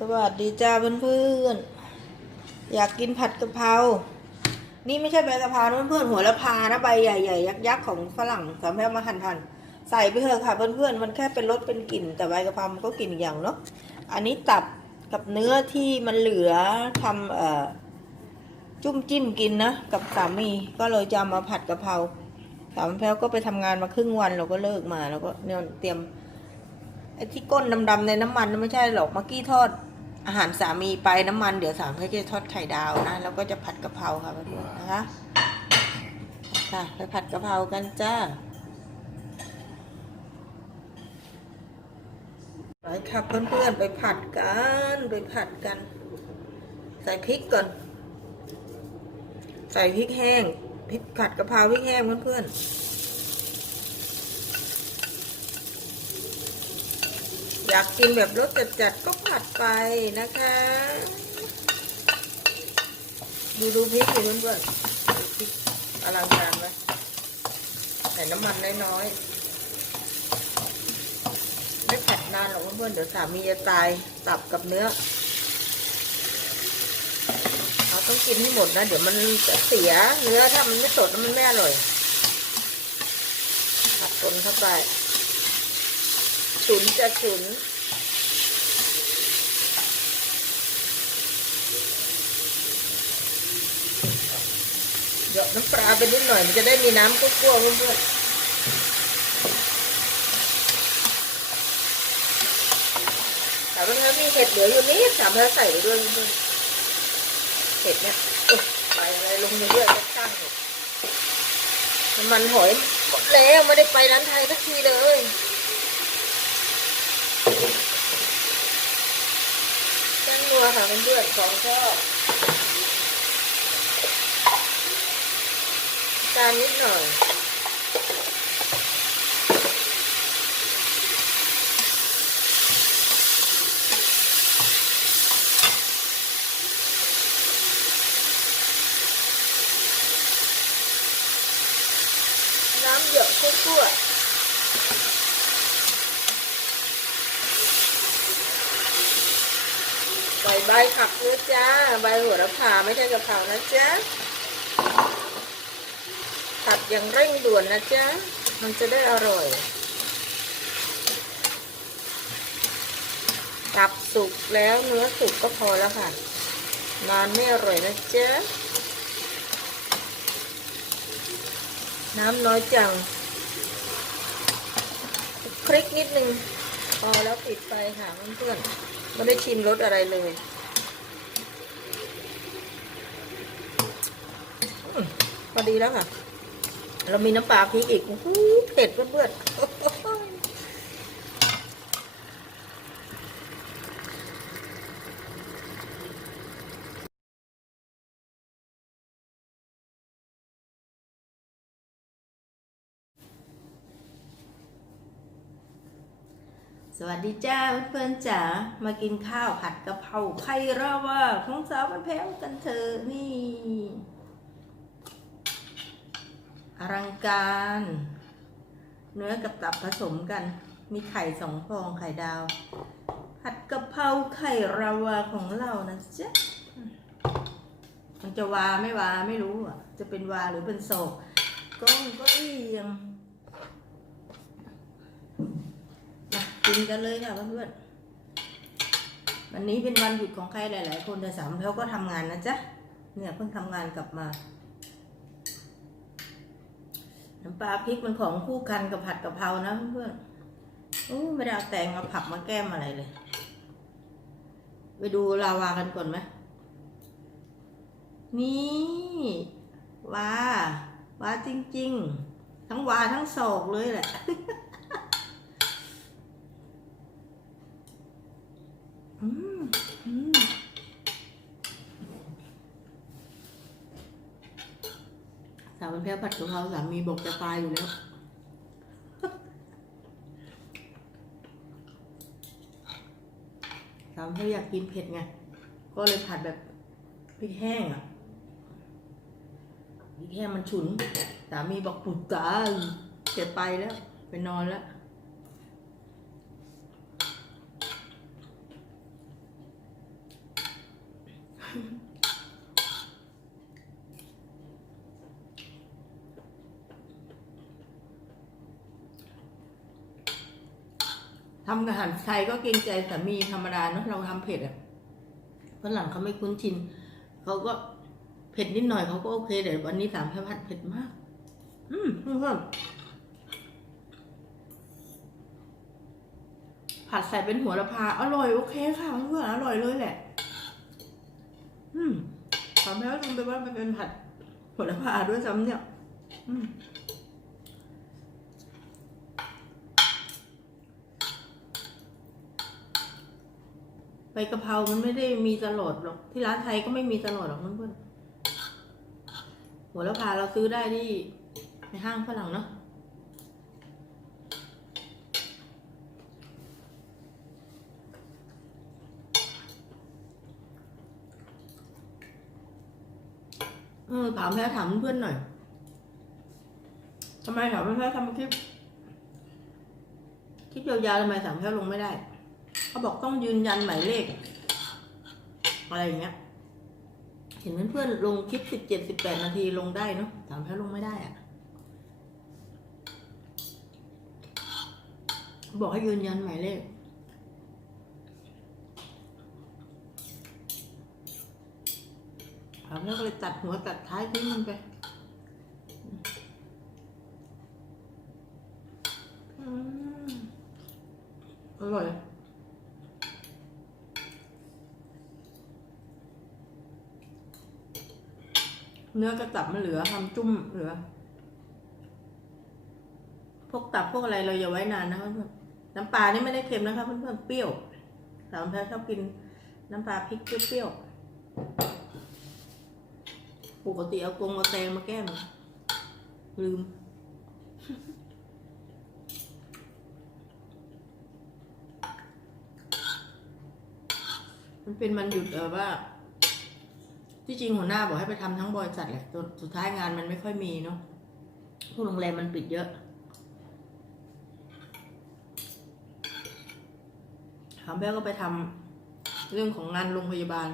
สวัสดีจ้าเพื่อนๆ อยากกินผัดกะเพรา นี่ไม่ใช่ใบกะเพรานเพื่อนๆ หัวละพานะใบใหญ่ๆ ยักษ์ๆ ของฝรั่งสามแพรมาหั่นๆใส่ไปเถอะค่ะเพื่อนๆ มันแค่เป็นรสเป็นกลิ่น แต่ใบกะเพรามันก็กลิ่นอย่างเนาะ อันนี้ตับกับเนื้อที่มันเหลือทำเอ่อจุ้มจิ้มกินนะกับสามีก็เลยจะมาผัดกะเพราสามแพรก็ไปทำงานมาครึ่งวันเราก็เลิกมาแล้วก็เนี่ยเตรียม ไอ้ที่ก้นดำๆในน้ำมันไม่ใช่หรอกเมื่อกี้ทอดอาหารสามีไปน้ำมันเดี๋ยวสามเขาจะทอดไข่ดาวนะแล้วก็จะผัดกะเพราค่ะเพื่อนๆนะคะค่ะไปผัดกะเพรากันจ้าไปค่ะเพื่อนๆไปผัดกันไปผัดกัน ใส่พริกก่อน ใส่พริกแห้งพริกผัดกะเพราพริกแห้งเพื่อนๆ อยากกินแบบรสจัดๆก็ผัดไปนะคะ ดูดูพริกสิเพื่อนๆพริกอลังการไหมใส่น้ำมันน้อยๆไม่ผัดนานหรอกเพื่อนเดี๋ยวสามีจะตายตับกับเนื้อเราต้องกินให้หมดนะ เดี๋ยวมันจะเสียเนื้อถ้ามันไม่สดมันไม่อร่อยผัดคนเข้าไปฉุนจะฉุน หยดน้ำปลาไปนิดหน่อยมันจะได้มีน้ำกุ้วๆเพื่อนๆแต่ว่าถ้ามีเห็ดเหลืออยู่นิดสามารถใส่ไปด้วยเพื่อนๆเห็ดเนี่ยไปอะไรลงไปเรื่อยจะตั้งเห็ดน้ำมันหอยหมดแล้วไม่ได้ไปร้านไทยสักทีเลยแป้งนัวค่ะเพื่อนๆของชอบ จานนิดหน่อย น้ำเยอะคั่วๆใบใบผักนะจ้า ใบหัวระพาไม่ใช่กะเพรานะจ๊ะ ผัดอย่างเร่งด่วนนะจ๊ะ มันจะได้อร่อย ตับสุกแล้วเนื้อสุกก็พอแล้วค่ะ นานไม่อร่อยนะจ๊ะ น้ำน้อยจัง คลิกนิดนึง พอแล้วปิดไฟค่ะเพื่อนๆ ไม่ได้ชิมรสอะไรเลยพอดีแล้วค่ะ เรามีน้ำปลาพริกอีกโอ้โหเผ็ดเพื่อนสวัสดีจ้าเพื่อนจ๋ามากินข้าวผัดกะเพราไข่ราวาของสาวมันแพ้วกันเถอะนี่ ลังการ เนื้อกับตับผสมกัน มีไข่สองฟองไข่ดาว ผัดกะเพราไข่ราวาของเรานะจ๊ะมันจะวาไม่วาไม่รู้อะ จะเป็นวาหรือเป็นโศกก้องก็เอียงมากินกันเลยค่ะเพื่อนๆวันนี้เป็นวันหยุดของใครหลาย ๆ คนแต่สามเขาก็ทำงานนะจ๊ะเนี่ยเพิ่งทำงานกลับมา น้ำปลาพริกมันของคู่กันกับผัดกะเพรานะเพื่อนๆอู้ไม่ได้เอาแตงมาผักมาแก้มอะไรเลย ไปดูลาวากันก่อนไหมนี่วาวาจริง ๆ ทั้งวาทั้งโศกเลยแหละอืมอืม สาวมันแพ้ผัดกะเพราสามีบอกจะตายอยู่แล้วสามันแพ้วอยากกินเผ็ดไง ก็เลยผัดแบบพริกแห้งอะพริกแห้งมันฉุน สามีบอกปุดตายเก็บไปแล้ว ไปนอนแล้ว ทำอาหารไทยก็เกรงใจสามีธรรมดาเนอะเราทำเผ็ดอะฝรั่งเขาไม่คุ้นชินเขาก็เผ็ดนิดหน่อยเขาก็โอเคแต่วันนี้สามพผัดเผ็ดมาก อืมเพื่อนผัดใส่เป็นหัวละพา อร่อยโอเคค่ะเพื่อนอร่อยเลยแหละ อืมทำแล้วจงไปว่ามันเป็นผัดหัวละพาด้วยซ้ำเนี่ย อืม ใบกะเพรา มันไม่ได้มีตลอดหรอก ที่ร้านไทยก็ไม่มีตลอดหรอกเพื่อนๆหัวละพาเราซื้อได้ที่ในห้างฝรั่งเนาะ เออถามแพ้ถามเพื่อนหน่อย ทำไมถามแพ้ทำคลิป คลิปยาวๆทำไมถามแพ้ลงไม่ได้ เขาบอกต้องยืนยันหมายเลข อะไรอย่างเงี้ย เห็นเพื่อนๆลงคลิปสิบเจ็ดสิบแปดนาทีลงได้เนาะถามแพ้ลงไม่ได้อะบอกให้ยืนยันหมายเลขถามแล้วก็เลยตัดหัวตัดท้ายทิ้งมันไปอร่อย เนื้อกระตับมันเหลือทำจุ้มเหลือ พวกตับพวกอะไรเราอย่าไว้นานนะเพื่อนๆน้ำปลานี่ไม่ได้เค็มนะคะเพื่อนๆเปรี้ยวสามแพ้ชอบกินน้ำปลาพริกเปรี้ยวปกติเอากงเอาแตงมาแก้มลืม มันเป็นมันหยุดเออว่า ที่จริงหัวหน้าบอกให้ไปทำทั้งบริษัทแหละจนสุดท้ายงานมันไม่ค่อยมีเนาะพวกโรงแรมมันปิดเยอะถามแม่ก็ไปทำเรื่องของงานโรงพยาบาล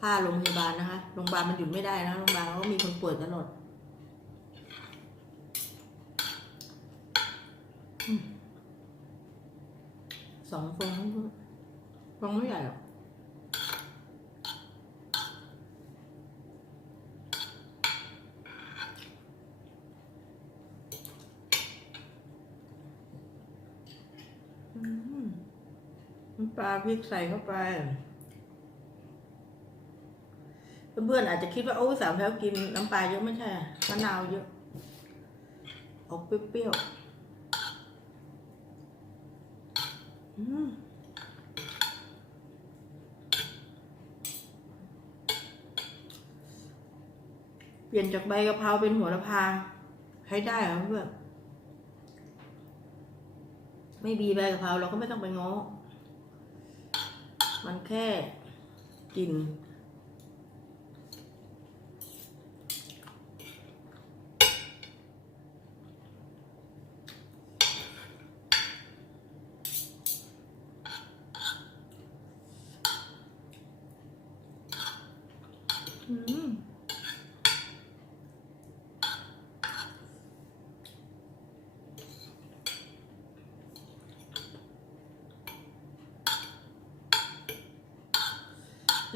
ผ้าโรงพยาบาลนะคะ โรงพยาบาลมันหยุดไม่ได้นะโรงพยาบาลเขาก็มีคนป่วยตลอดสองฟองฟองไม่ใหญ่หรอก น้ำปลาพริกใส่เข้าไป เพื่อนๆอาจจะคิดว่าโอ้สามแถวกินน้ำปลาเยอะไม่ใช่มะนาวเยอะ ออกเปรี้ยวๆอืมเปลี่ยนจากใบกะเพราเป็นหัวละพาให้ได้เหรอเพื่อน ไม่มีใบกะเพราเราก็ไม่ต้องไปง้อ มันแค่กิน อืม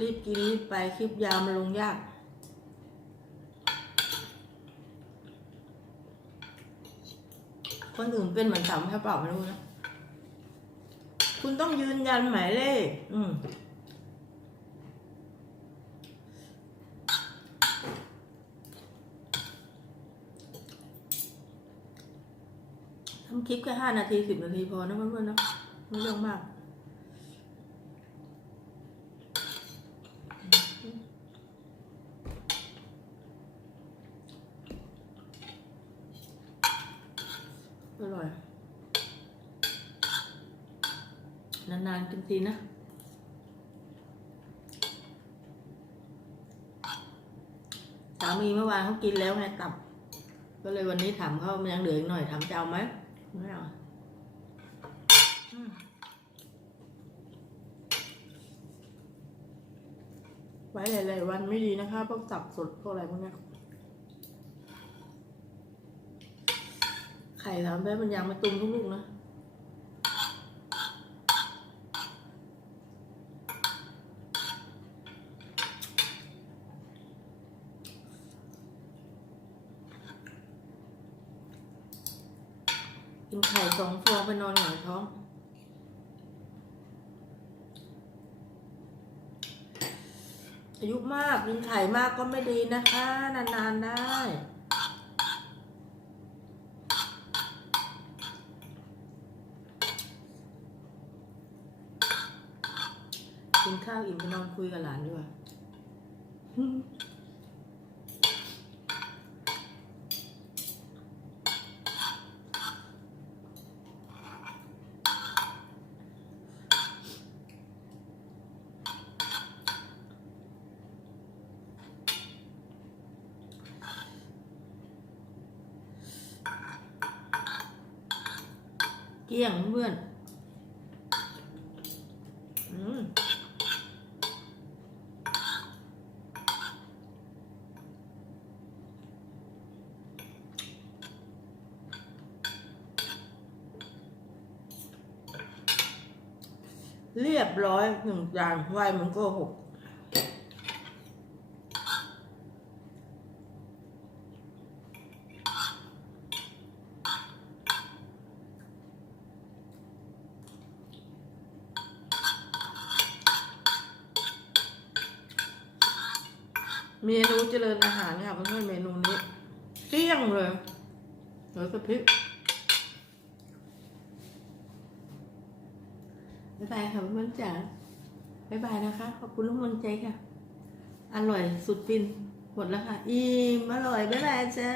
รีบกินรีบไปคลิปยาวมันลงยาก คนอื่นเป็นเหมือนสามแค่เปล่าไม่รู้นะ คุณต้องยืนยันหมายเลข อืมทำคลิปแค่ห้านาทีสิบนาทีพอนะเพื่อนๆนะไม่เรื่องมาก อร่อย นานๆกินทีนะสามีเมื่อวานเขากินแล้วไงตับ ก็เลยวันนี้ถามเขามันยังเหลืออีกหน่อยถามจะเอาไหมไม่เอาไว้หลายๆวันไม่ดีนะคะพวกตับสดพวกอะไรพวกเนี้ ไข่สามแม่มันยังไม่ตุ้มทุกลูกนะกินไข่สองฟองไปนอนหงายท้องอายุมากกินไข่มากก็ไม่ดีนะคะ นานๆได้ ข้าวอิ่มไปนอนคุยกับหลานดีกว่าเกลี้ยงเพื่อนอืม เรียบร้อยหนึ่งจานไวมันก็หกเมนูเจริญอาหารค่ะเพื่อนเมนูนี้เกลี้ยงเลยเดี๋ยวจะพริกายบายค่ะเพื่อนจ๋าบ๊ายบายนะคะ ขอบคุณทุกกำลังใจค่ะ อร่อยสุดฟิน หมดแล้วค่ะ อิ่มอร่อยบ๊ายบายจ้า